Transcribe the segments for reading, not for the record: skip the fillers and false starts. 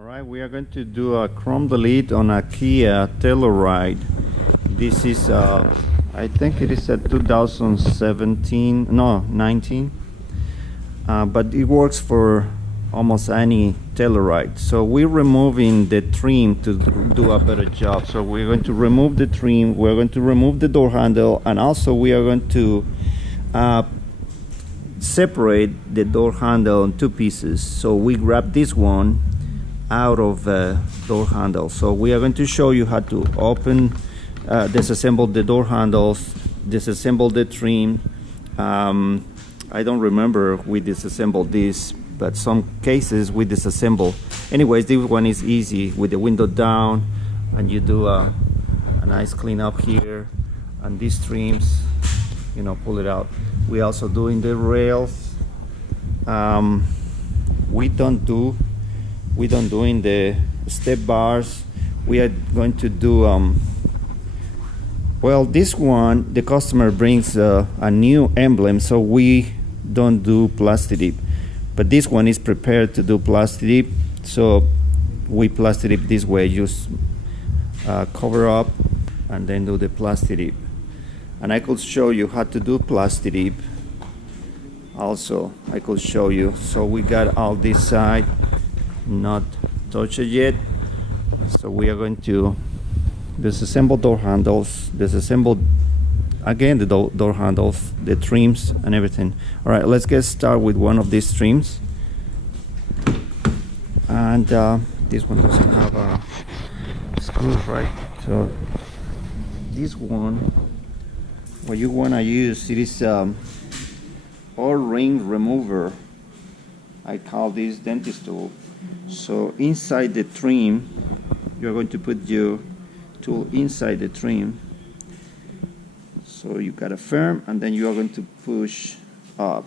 Alright, we are going to do a chrome delete on a Kia Telluride. This is, I think it is a 2017, no, 19. But it works for almost any Telluride. So we're removing the trim to do a better job. So we're going to remove the trim, we're going to remove the door handle, and also we are going to separate the door handle in two pieces. So we grab this one out of the door handle. So we are going to show you how to open, disassemble the door handles, disassemble the trim. I don't remember we disassembled this, but some cases we disassemble. Anyways, this one is easy with the window down, and you do a nice clean up here, and these trims, you know, pull it out. We also doing the rails. We don't doing the step bars. We are going to do well, this one the customer brings a new emblem, so we don't do plastic dip, but this one is prepared to do plastic dip, so we plastic dip this way. Just cover up and then do the plastic dip. And I could show you how to do plastic dip also. I could show you. So we got all this side not touched it yet, so we are going to disassemble door handles, disassemble again the door handles, the trims and everything. All right, let's get started with one of these trims. And this one doesn't have screws, right? So this one, what you want to use, it is O-ring remover. I call this dentist tool. So inside the trim, you're going to put your tool inside the trim. So you got a firm, and then you are going to push up.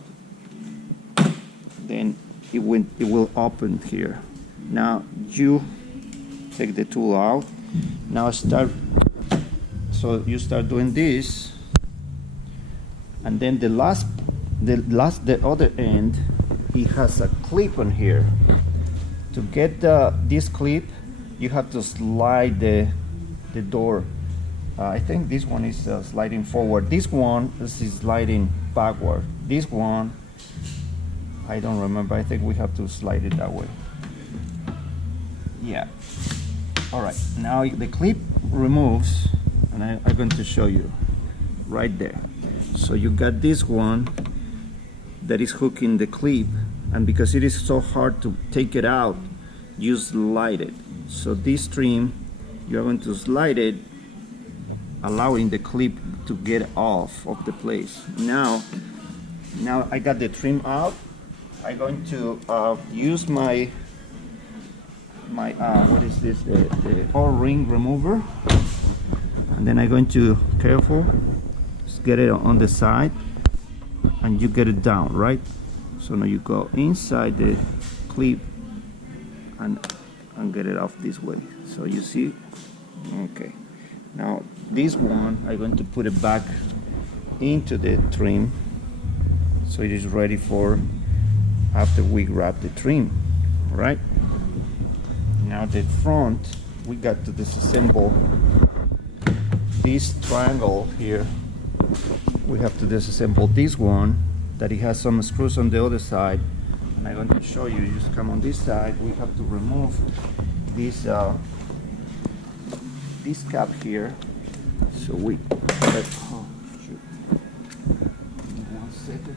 Then it will open here. Now you take the tool out. Now start. So you start doing this, and then the other end, it has a clip on here. To get this clip, you have to slide the door. I think this one is sliding forward. This one is sliding backward. This one, I don't remember. I think we have to slide it that way. Yeah. All right. Now the clip removes, and I'm going to show you right there. So you got this one that is hooking the clip, and because it is so hard to take it out, you slide it. So this trim, you're going to slide it, allowing the clip to get off of the place. Now I got the trim out. I'm going to use my what is this, the O-ring remover, and then I'm going to just get it on the side, and you get it down, right? So now you go inside the clip and get it off this way. So you see, okay. Now this one, I'm going to put it back into the trim, so it is ready for after we grab the trim. All right. Now the front, we got to disassemble this triangle here. We have to disassemble this one, that it has some screws on the other side, and I'm going to show you. You just come on this side. We have to remove this this cap here. So we oh shoot, 1 second.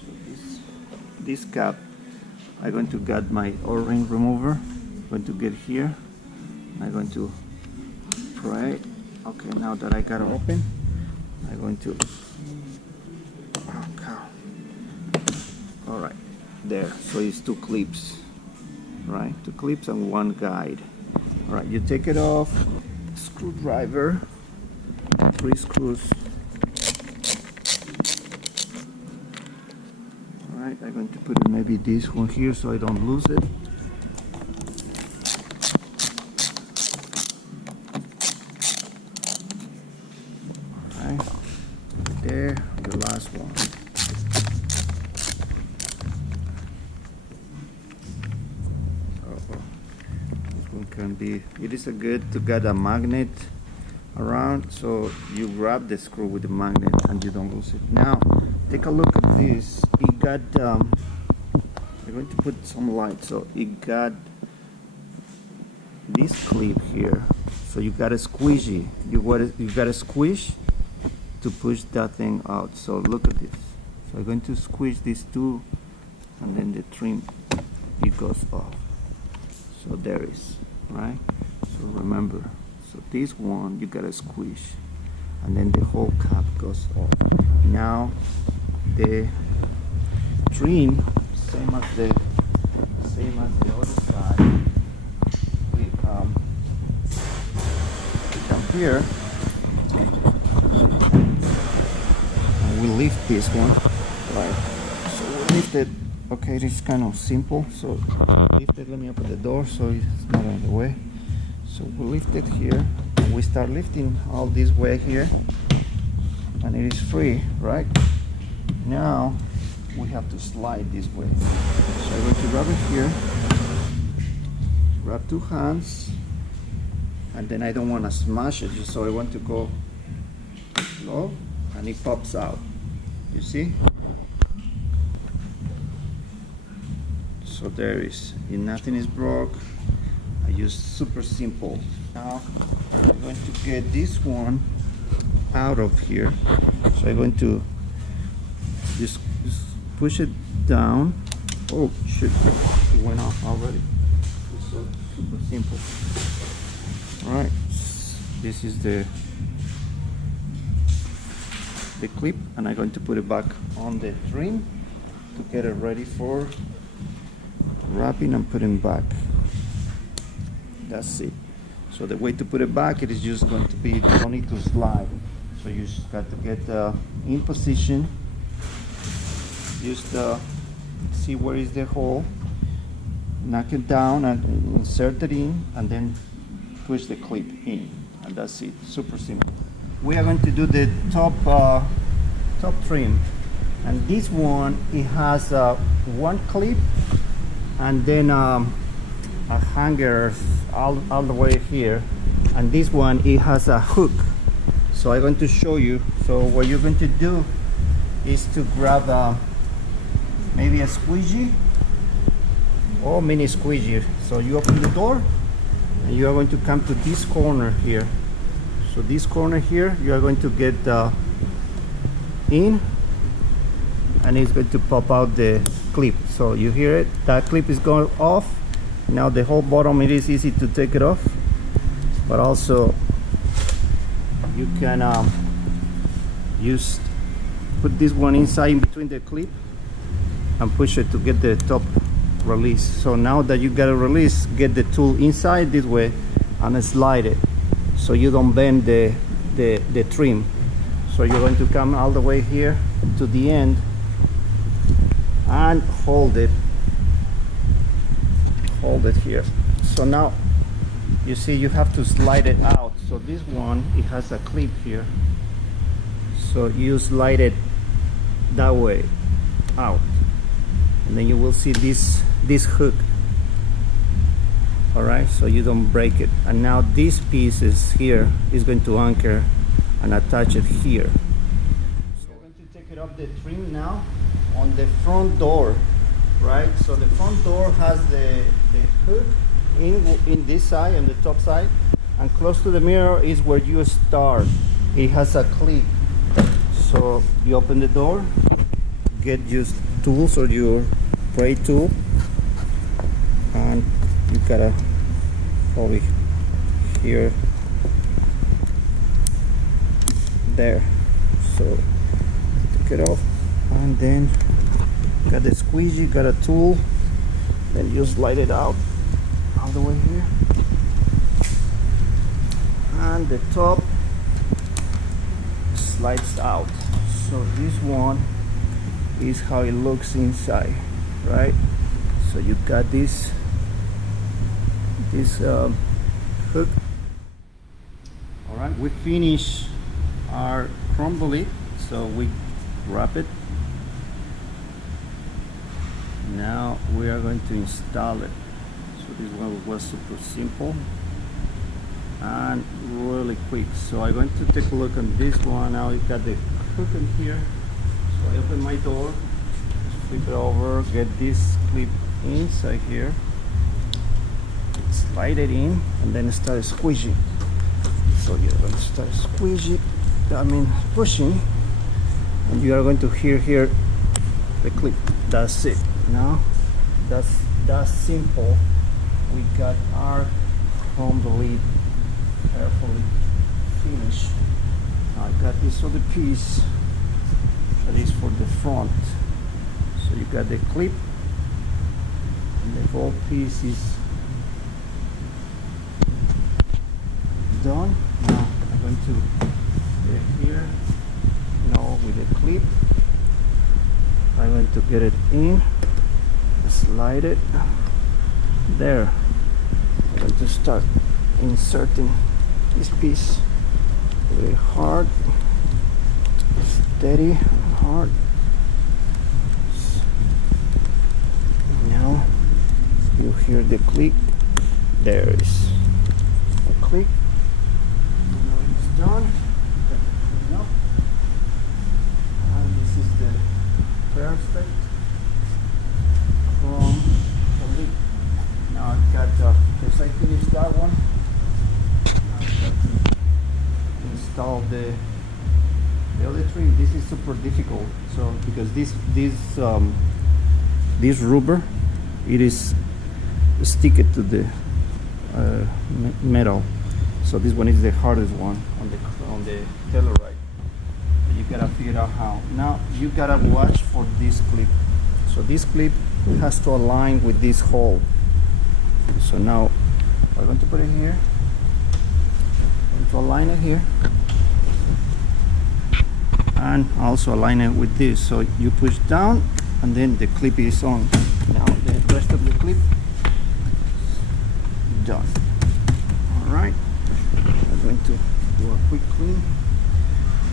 So this cap, I'm going to get my O-ring remover. I'm going to get here. I'm going to pry. Okay, now that I got it open, I'm going to, oh cow. All right, there. So it's two clips, right? Two clips and one guide. All right, you take it off. Screwdriver, 3 screws. All right, I'm going to put maybe this one here so I don't lose it. There, the last one. one can be, it is a good to get a magnet around, so you grab the screw with the magnet and you don't lose it. Now take a look at this. It got I'm going to put some light. So it got this clip here, so you got a squeegee. You got a squish to push that thing out. So look at this. So I'm going to squish these two, and then the trim, it goes off. So there is, right? So remember, so this one you gotta squish, and then the whole cap goes off. Now the trim, same as the other side. We come here and we lift this one, right? So we lift it. Okay, this is kind of simple. So lift it. Let me open the door so it's not on the way. So we lift it here, and we start lifting all this way here, and it is free, right? Now we have to slide this way. So I'm going to grab it here, grab two hands, and then I don't want to smash it, so I want to go low, and it pops out. You see? So there is, nothing is broke. I use super simple. Now I'm going to get this one out of here. So I'm going to just push it down. Oh shit, it went off already. It's so super simple. Alright, this is the clip, and I'm going to put it back on the trim to get it ready for wrapping and putting back. That's it. So the way to put it back, it is just going to be, you don't need to slide. So you just got to get in position. Just see where is the hole, knock it down and insert it in, and then push the clip in, and that's it. Super simple. We are going to do the top trim, and this one, it has one clip and then a hanger all the way here, and this one, it has a hook. So I'm going to show you. So what you're going to do is to grab maybe a squeegee or mini squeegee. So you open the door and you are going to come to this corner here. So this corner here, you are going to get in, and it's going to pop out the clip. So you hear it, that clip is going off. Now the whole bottom, it is easy to take it off, but also you can put this one inside in between the clip and push it to get the top release. So now that you got a release, get the tool inside this way and slide it so you don't bend the trim. So you're going to come all the way here to the end and hold it here. So now you see you have to slide it out. So this one, it has a clip here, so you slide it that way out, and then you will see this hook. All right, so you don't break it. And now this piece is here is going to anchor and attach it here. So we're going to take it off the trim now on the front door, right? So the front door has the hook in this side, on the top side, and close to the mirror is where you start. It has a clip. So you open the door, get your tools or your spray tool, and you gotta over here, there. So take it off, and then got the squeegee, got a tool, then you slide it out all the way here, and the top slides out. So this one is how it looks inside, right? So you got this hook. All right, we finish our crumble, so we wrap it. Now we are going to install it. So this one was super simple and really quick. So I'm going to take a look on this one. Now it got the hook in here. So I open my door, flip it over, get this clip inside here, slide it in, and then start squeegee. So you're going to start squeegee, pushing, and you are going to hear here the clip. That's it. Now that's simple. We got our home delete carefully finished. I got this other piece that is for the front. So you got the clip, and the whole piece is done. Now I'm going to get it here. Now with the clip, I'm going to get it in, slide it there. I'm going to start inserting this piece very hard, steady and hard. Now you hear the click. There is a click. Now it's done. And this is the perfect from the lip. Now I've got because I finished that one, I've got to install the other three. This is super difficult. So because this rubber, it is stick it to the metal. So this one is the hardest one on the Telluride. You gotta figure out how. Now you gotta watch for this clip. So this clip has to align with this hole. So now we're going to put it here. I'm going to align it here, and also align it with this. So you push down, and then the clip is on. Now the rest of the clip done. All right. I'm going to do a quick clean.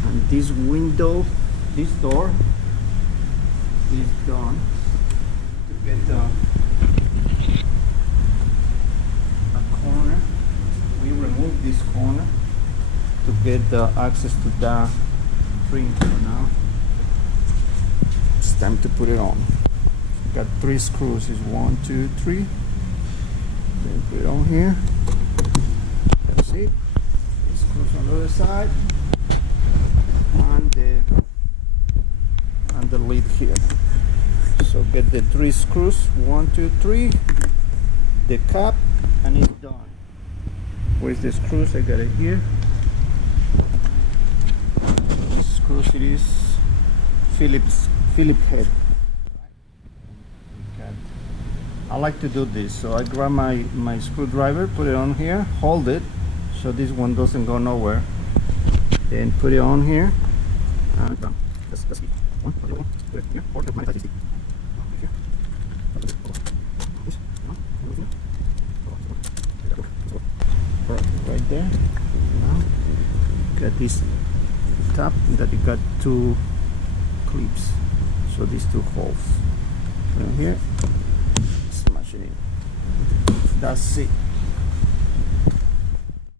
And this window, this door is done. To get a corner, we remove this corner to get the access to the trim. So now it's time to put it on. Got 3 screws. Is 1, 2, 3. Then put it on here. That's it. 3 screws on the other side. And the lid here. So get the 3 screws, 1, 2, 3, the cap, and it's done. Where's the screws? I got it here. The screws, it is Phillip head. I like to do this, so I grab my screwdriver, put it on here, hold it so this one doesn't go nowhere. Then put it on here. And that's it. One, put it here, or the magnetic stick. Here. Right there. Now got this top that it got 2 clips. So these 2 holes. Put it here. Smash it in. That's it.